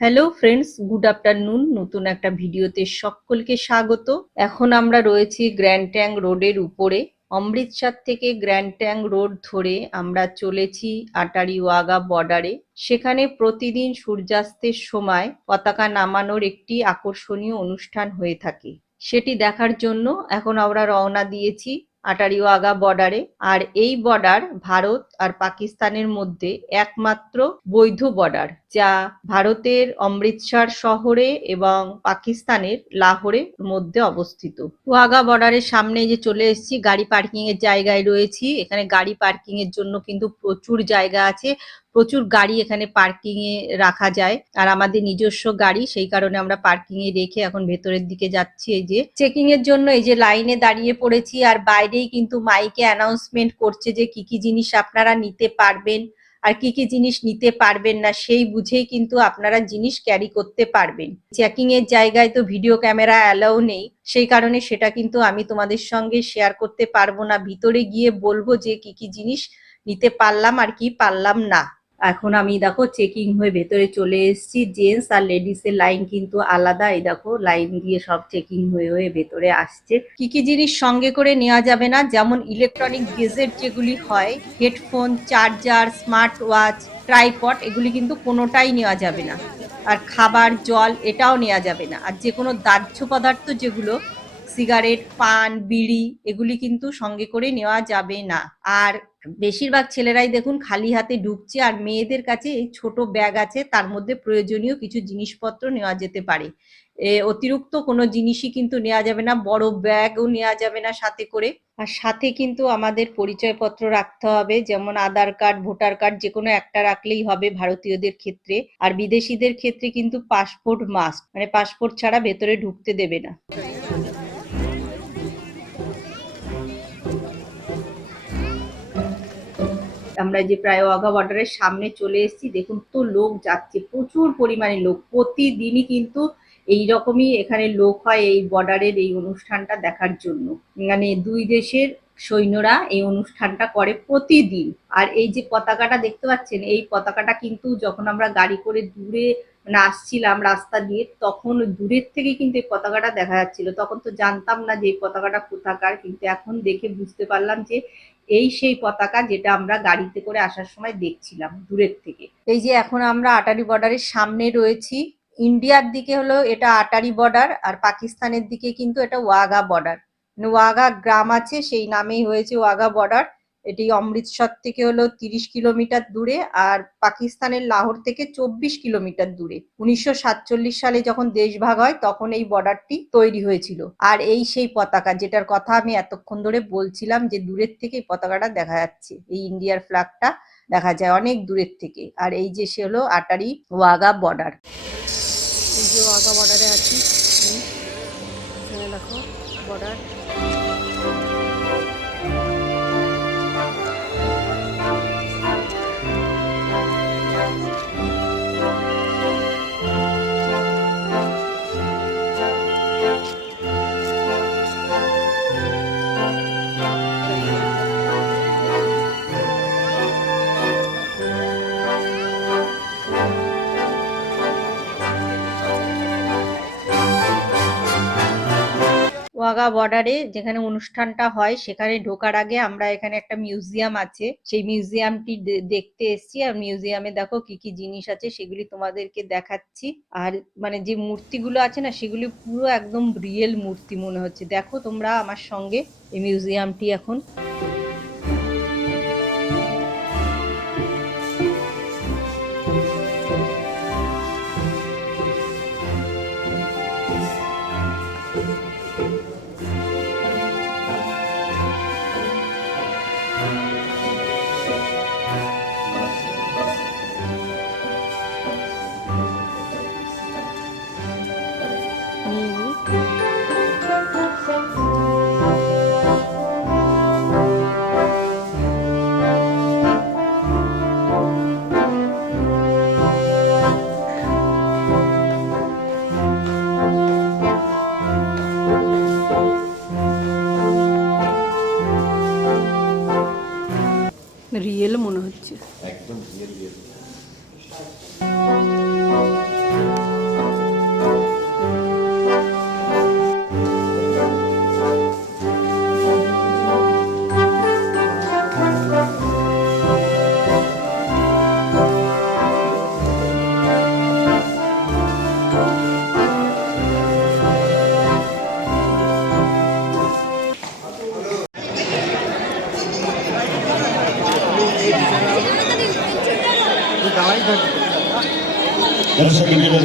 Hello friends, good afternoon. নতুন একটা ভিডিওতে সকলকে স্বাগত। এখন আমরা রয়েছি গ্র্যান্ড ট্যাঙ্ক রোডের উপরে। অমৃতসর থেকে গ্র্যান্ড ট্যাঙ্ক রোড ধরে আমরা চলেছি আটারি ওয়াঘা বর্ডারে। সেখানে প্রতিদিন সূর্যাস্তের সময় পতাকা নামানোর একটি আকর্ষণীয় অনুষ্ঠান হয়ে থাকে। সেটি দেখার জন্য এখন আমরা রওনা দিয়েছি আটারি ওয়াঘা বর্ডারে। আর এই বর্ডার ভারত আর পাকিস্তানের মধ্যে একমাত্র বৈধ বর্ডার, যা ভারতের অমৃতসর শহরে এবং পাকিস্তানের লাহোরের মধ্যে অবস্থিত। ওয়াঘা বর্ডারের সামনে যে চলে এসেছি, গাড়ি পার্কিং এর জায়গায় রয়েছি। এখানে গাড়ি পার্কিং এর জন্য কিন্তু প্রচুর জায়গা আছে, প্রচুর গাড়ি এখানে পার্কিং এ রাখা যায়। আর আমাদের নিজস্ব গাড়ি, সেই কারণে আমরা পার্কিং এ রেখে এখন ভেতরের দিকে যাচ্ছি। এই যে চেকিং এর জন্য এই যে লাইনে দাঁড়িয়ে পড়েছি, আর বাইরেই কিন্তু মাইকে অ্যানাউন্সমেন্ট করছে যে কি কি জিনিস আপনারা নিতে পারবেন আর কি কি জিনিস নিতে পারবেন না, সেই বুঝেই কিন্তু আপনারা জিনিস ক্যারি করতে পারবেন। চেকিং এর জায়গায় তো ভিডিও ক্যামেরা অ্যালাউ নেই, সেই কারণে সেটা কিন্তু আমি তোমাদের সঙ্গে শেয়ার করতে পারবো না। ভিতরে গিয়ে বলবো যে কি কি জিনিস নিতে পারলাম আর কি পারলাম না। এখন আমি দেখো চেকিং হয়ে ভেতরে চলে এসেছি। জেন্টস আর লেডিস এর লাইন কিন্তু আলাদা। এই দেখো লাইন দিয়ে সব চেকিং হয়ে হয়ে ভেতরে আসছে। কি কি জিনিস সঙ্গে করে নেওয়া যাবে না, যেমন ইলেকট্রনিক গেজেট যেগুলি হয়, headphone, charger, smart watch, tripod, এগুলি কিন্তু কোনোটাই নেওয়া যাবে না। আর খাবার, জল, এটাও নেওয়া যাবে না। আর যে কোনো দাহ্য পদার্থ যেগুলো সিগারেট, পান, বিড়ি, এগুলি কিন্তু সঙ্গে করে নেওয়া যাবে না। আর বেশিরভাগ ছেলেরাই দেখুন খালি হাতে ঢুকছে, আর মেয়েদের কাছে এই ছোট ব্যাগ আছে, তার মধ্যে প্রয়োজনীয় কিছু জিনিসপত্র নেওয়া যেতে পারে। অতিরিক্ত কোনো জিনিসই কিন্তু নেওয়া যাবে না, বড় ব্যাগও নেওয়া যাবে না সাথে করে। আর সাথে কিন্তু আমাদের পরিচয়পত্র রাখতে হবে, যেমন আধার কার্ড, ভোটার কার্ড, যে কোনো একটা রাখলেই হবে ভারতীয়দের ক্ষেত্রে। আর বিদেশিদের ক্ষেত্রে কিন্তু পাসপোর্ট মাস্ট, মানে পাসপোর্ট ছাড়া ভেতরে ঢুকতে দেবে না। আমরা যে প্রায় ওয়াঘা বর্ডারের সামনে চলে এসেছি, দেখুন তো লোক যাচ্ছে, প্রচুর পরিমাণে লোক। প্রতিদিনই কিন্তু এইরকমই এখানে লোক হয় এই বর্ডারের এই অনুষ্ঠানটা দেখার জন্য। মানে দুই দেশের সৈন্যরা এই অনুষ্ঠানটা করে প্রতিদিন। আর এই যে পতাকাটা দেখতে পাচ্ছেন, এই পতাকাটা কিন্তু যখন আমরা গাড়ি করে দূরে মানে আসছিলাম রাস্তা দিয়ে, তখন দূরের থেকে কিন্তু এই পতাকাটা দেখা যাচ্ছিল। তখন তো জানতাম না যে এই পতাকাটা কোথাকার, কিন্তু এখন দেখে বুঝতে পারলাম যে এই সেই পতাকা যেটা আমরা গাড়িতে করে আসার সময় দেখছিলাম দূরের থেকে। এই যে এখন আমরা আটারি বর্ডারের সামনে রয়েছি। ইন্ডিয়ার দিকে হলো এটা আটারি বর্ডার, আর পাকিস্তানের দিকে কিন্তু এটা ওয়াঘা বর্ডার। মানে ওয়াঘা গ্রাম আছে, সেই নামেই হয়েছে ওয়াঘা বর্ডার। এটি অমৃতসর থেকে হলো 30 কিলোমিটার দূরে, আর পাকিস্তানের লাহোর থেকে 24 কিলোমিটার দূরে। 1947 সালে যখন দেশ ভাগ হয় তখন এই বর্ডারটি তৈরি হয়েছিল। আর এই সেই পতাকা যেটার কথা আমি এতক্ষণ ধরে বলছিলাম, যে দূরের থেকে এই পতাকাটা দেখা যাচ্ছে, এই ইন্ডিয়ার ফ্ল্যাগটা দেখা যায় অনেক দূরের থেকে। আর এই যে সে হলো আটারি ওয়াঘা বর্ডার। এই যে ওয়াঘা বর্ডারে আছি, এখানে দেখো বর্ডার। ওয়াঘা বর্ডারে যেখানে অনুষ্ঠানটা হয়, সেখানে ঢোকার আগে আমরা এখানে একটা মিউজিয়াম আছে, সেই মিউজিয়ামটি দেখতে এসেছি। আর মিউজিয়ামে দেখো কি কি জিনিস আছে সেগুলি তোমাদেরকে দেখাচ্ছি। আর মানে যে মূর্তিগুলো আছে না, সেগুলি পুরো একদম রিয়েল মূর্তি মনে হচ্ছে। দেখো তোমরা আমার সঙ্গে এই মিউজিয়ামটি এখন।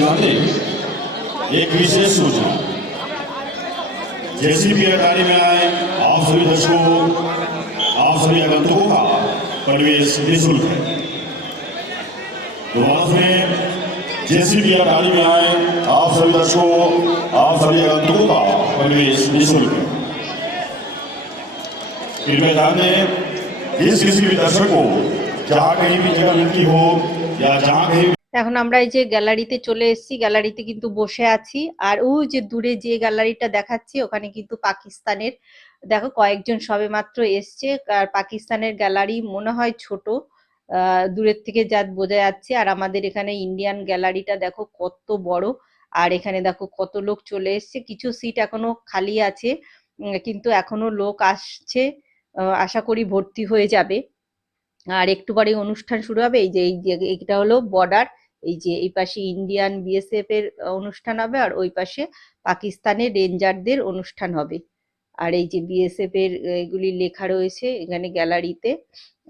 आते एक विशेष सूचना, जैसी भी गाड़ी में आए आप सभी दर्शकों, आप सभी आगंतुकों का प्रवेश निःशुल्क है। दोबारा में जैसी भी गाड़ी में आए आप सभी दर्शकों, आप सभी आगंतुकों का प्रवेश निःशुल्क है। कृपया ध्यान दें, इस किसी भी दर्शक को जहाँ कहीं भी जगह मिलती हो या जहाँ कहीं এখন আমরা এই যে গ্যালারিতে চলে এসেছি, গ্যালারিতে কিন্তু বসে আছি। আর ওই যে দূরে যে গ্যালারিটা দেখাচ্ছি ওখানে কিন্তু পাকিস্তানের, দেখো কয়েকজন সবে মাত্র এসছে। আর পাকিস্তানের গ্যালারি মনে হয় ছোট, দূরের থেকে যা বোঝা যাচ্ছে। আর আমাদের এখানে ইন্ডিয়ান গ্যালারিটা দেখো কত বড়। আর এখানে দেখো কত লোক চলে এসছে, কিছু সিট এখনো খালি আছে, কিন্তু এখনো লোক আসছে। আশা করি ভর্তি হয়ে যাবে। আর একটু পরে অনুষ্ঠান শুরু হবে। এই যে এইটা হলো বর্ডার, এই যে এই পাশে ইন্ডিয়ান বিএসএফ এর অনুষ্ঠান হবে আর ওই পাশে পাকিস্তানের রেঞ্জারদের অনুষ্ঠান হবে। আর এই যে বিএসএফ এর এগুলি লেখা রয়েছে এখানে গ্যালারিতে।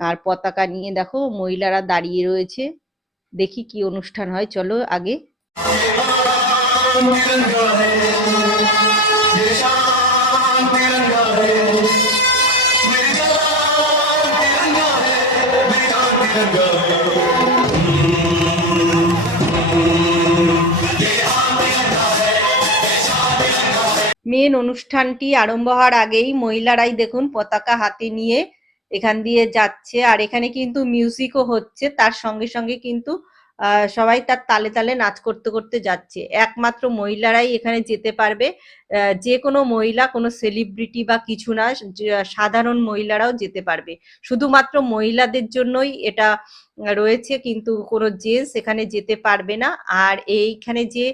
আর পতাকা নিয়ে দেখো মহিলারা দাঁড়িয়ে রয়েছে। দেখি কি অনুষ্ঠান হয়, চলো আগে। মেন অনুষ্ঠানটি আরম্ভ হওয়ার আগেই মহিলারাই দেখুন পতাকা হাতে নিয়ে এখান দিয়ে যাচ্ছে। আর এখানে কিন্তু মিউজিকও হচ্ছে, তার সঙ্গে সঙ্গে কিন্তু সবাই তার তালে তালে নাচ করতে করতে যাচ্ছে। একমাত্র মহিলারাই এখানে যেতে পারবে, যে কোনো মহিলা, কোনো সেলিব্রিটি বা কিছু না, সাধারণ মহিলারাও যেতে পারবে। শুধুমাত্র মহিলাদের জন্যই এটা রয়েছে, কিন্তু কোনো জেন্টস এখানে যেতে পারবে না। আর এইখানে যে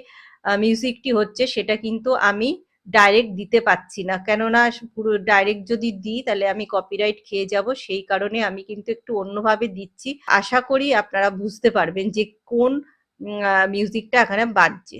মিউজিকটি হচ্ছে সেটা কিন্তু আমি ডাইরেক্ট দিতে পাচ্ছি না, কেননা পুরো ডাইরেক্ট যদি দিই তাহলে আমি কপিরাইট খেয়ে যাব। সেই কারণে আমি কিন্তু একটু অন্যভাবে দিচ্ছি। আশা করি আপনারা বুঝতে পারবেন যে কোন মিউজিকটা এখানে বাজছে।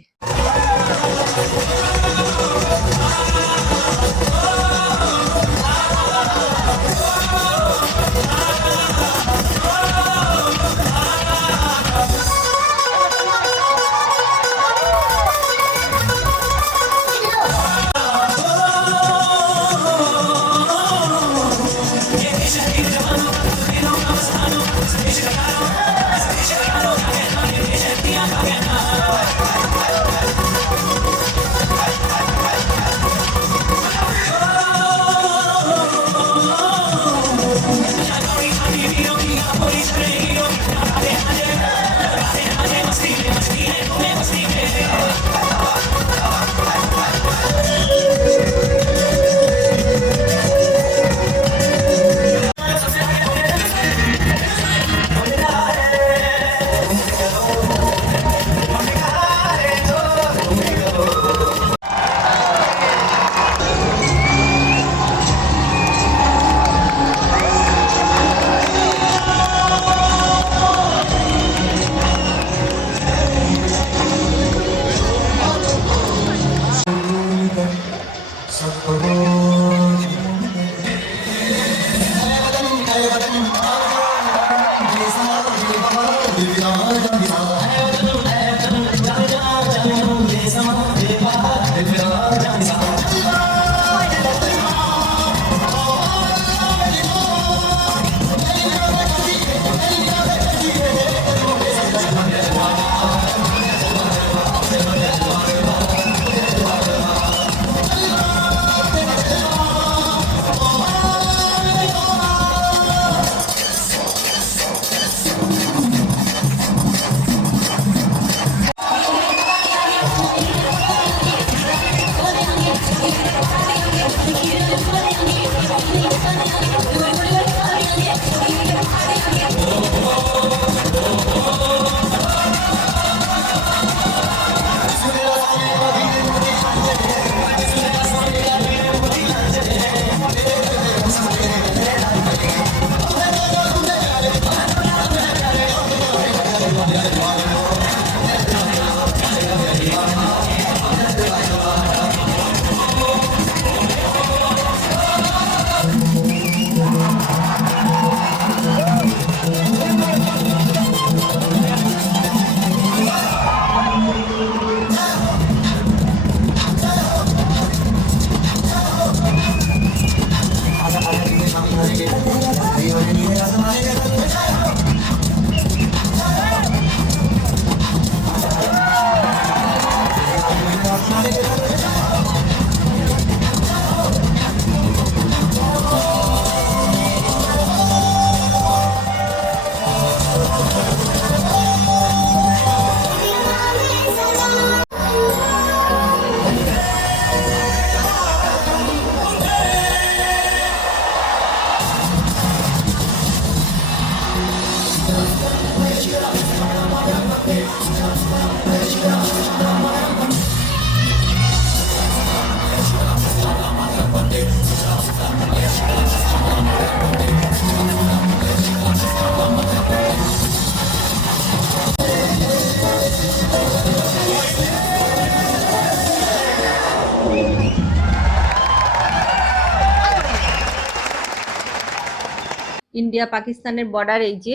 ইন্ডিয়া পাকিস্তানের বর্ডার, এই যে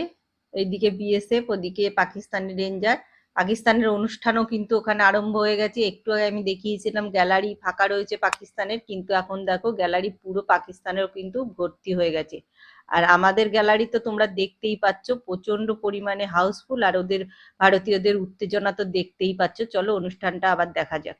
এইদিকে বিএসএফ, ওদিকে পাকিস্তানি রেঞ্জার। পাকিস্তানের অনুষ্ঠানও কিন্তু ওখানে আরম্ভ হয়ে গেছে। একটু আগে আমি দেখিয়েছিলাম গ্যালারি ফাঁকা রয়েছে পাকিস্তানের, কিন্তু এখন দেখো গ্যালারি পুরো পাকিস্তানেরও কিন্তু ভর্তি হয়ে গেছে। আর আমাদের গ্যালারি তো তোমরা দেখতেই পাচ্ছ প্রচন্ড পরিমাণে হাউসফুল, আর ওদের ভারতীয়দের উত্তেজনা তো দেখতেই পাচ্ছ। চলো অনুষ্ঠানটা আবার দেখা যাক।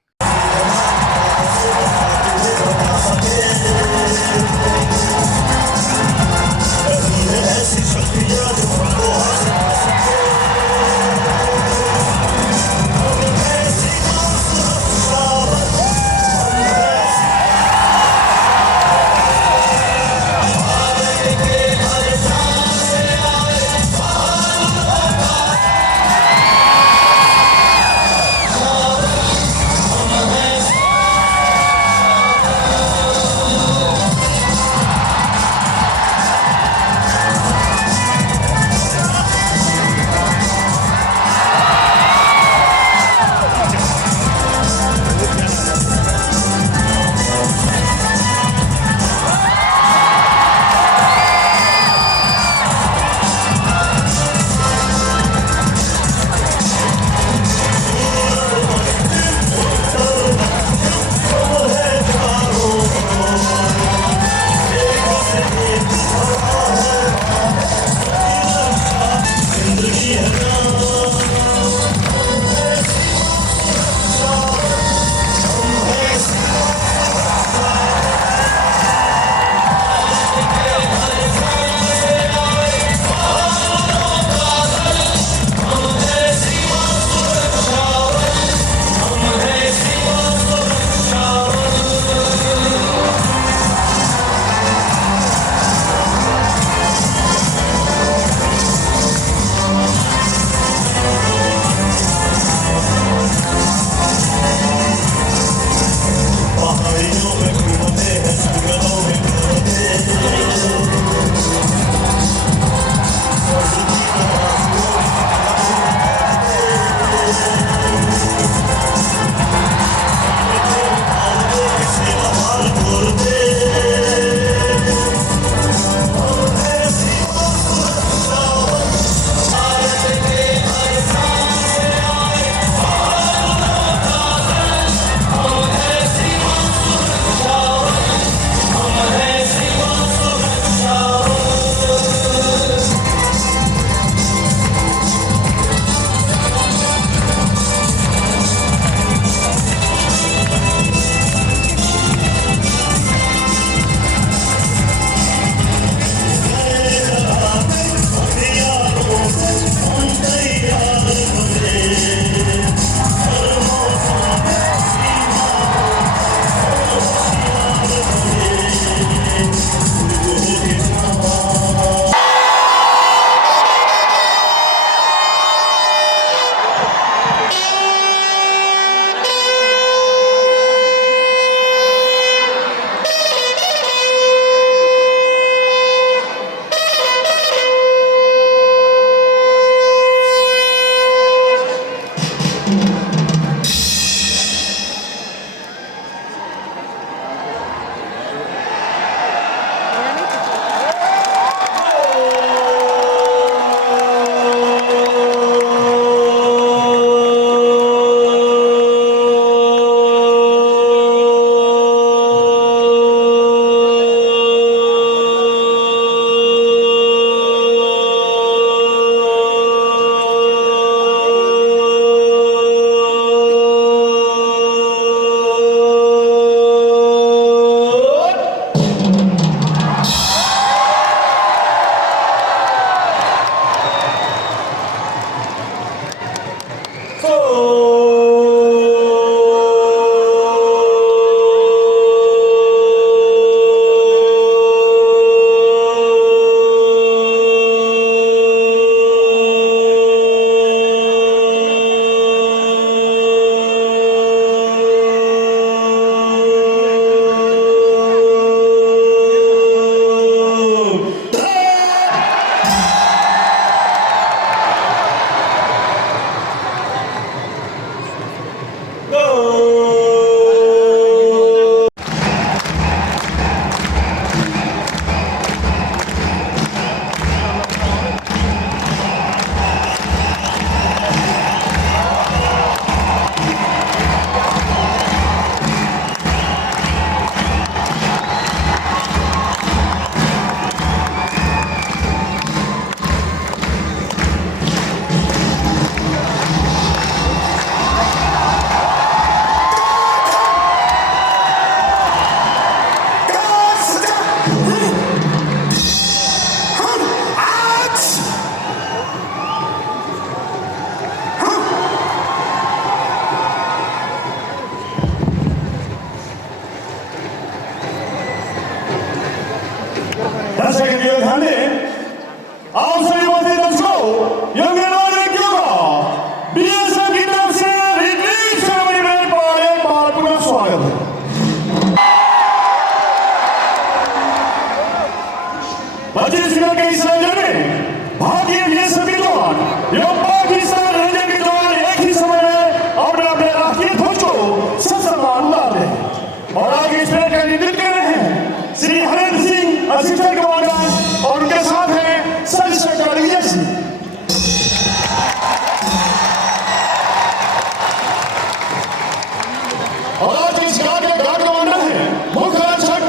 और आज इस गाड़ के गाड़ कमांडर है मुख्य रक्षक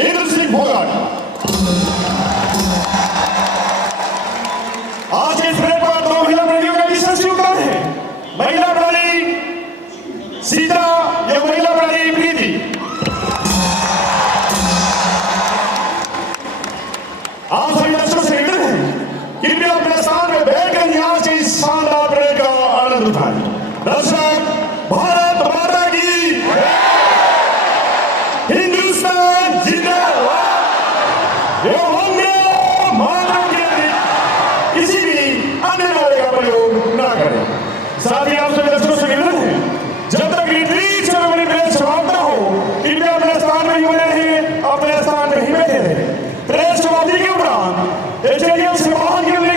इंद्र सिंह फोगाट। आज के इस परेड पर 2 महिला प्रहरियों का विशेष योगदान है। महिला प्रहरी सीता या महिला प्रहरी प्रीति। आप सभी दर्शकों से निवेदन है कि कृपया अपने स्थान में बैठकर यहाँ से इस शानदार परेड का आनंद उठाएं। दर्शक, भारत माता की हिंदुस्तान जिंदाबाद। एवं वंदे मातरम के अतिरिक्त किसी भी अन्य नारे का प्रयोग न करें। साथ ही आप सभी दर्शकों से निवेदन है, जब तक रिट्रीट सेरेमनी परेड समाप्त न हो, कृपया अपने स्थान में ही बने रहें, अपने स्थान में ही बैठे रहें। परेड समाप्ति के उपरांत स्टेडियम से बाहर निकलने